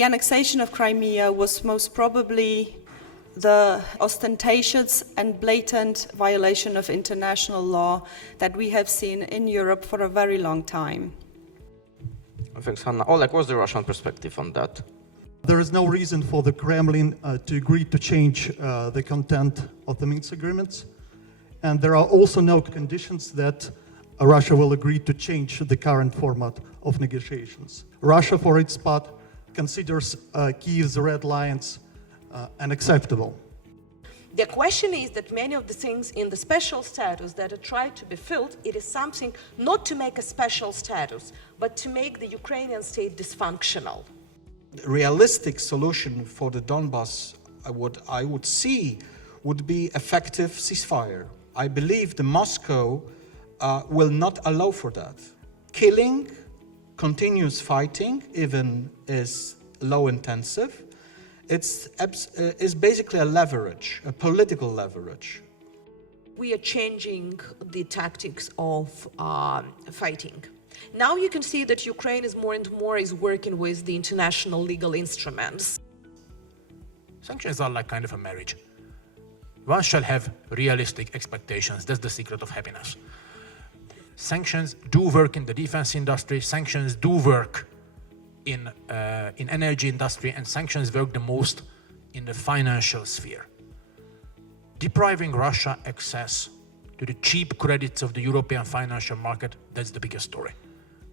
The annexation of Crimea was most probably the ostentatious and blatant violation of international law that we have seen in Europe for a very long time. Thanks, Hanna. Oleg, what's the Russian perspective on that? There is no reason for the Kremlin to agree to change the content of the Minsk Agreements. And there are also no conditions that Russia will agree to change the current format of negotiations. Russia, for its part, considers Kyiv's red lines unacceptable. The question is that many of the things in the special status that are tried to be filled, it is something not to make a special status, but to make the Ukrainian state dysfunctional. The realistic solution for the Donbas, I would see, would be effective ceasefire. I believe the Moscow will not allow for that. Killing, continuous fighting, even is low intensive. It's basically a leverage, a political leverage. We are changing the tactics of fighting. Now you can see that Ukraine is more and more working with the international legal instruments. Sanctions are like kind of a marriage. One shall have realistic expectations. That's the secret of happiness. Sanctions do work in the defense industry. Sanctions do work in energy industry, and sanctions work the most in the financial sphere. Depriving Russia access to the cheap credits of the European financial market, that's the biggest story.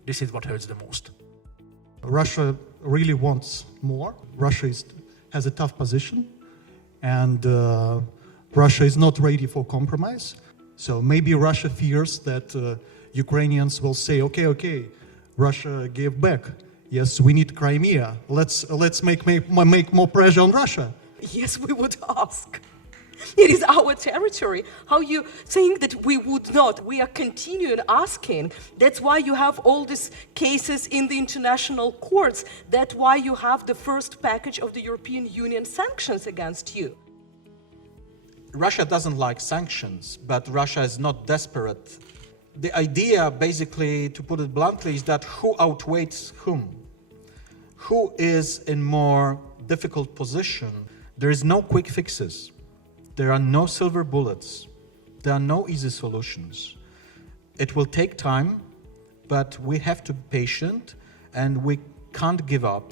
This is what hurts the most. Russia really wants more. Russia has a tough position, and Russia is not ready for compromise. So maybe Russia fears that Ukrainians will say, okay, Russia gave back. Yes, we need Crimea. Let's make more pressure on Russia. Yes, we would ask. It is our territory. How you think that we would not? We are continuing asking. That's why you have all these cases in the international courts. That's why you have the first package of the European Union sanctions against you. Russia doesn't like sanctions, but Russia is not desperate. The idea, basically, to put it bluntly, is that who outweighs whom? Who is in more difficult position? There is no quick fixes. There are no silver bullets. There are no easy solutions. It will take time, but we have to be patient and we can't give up.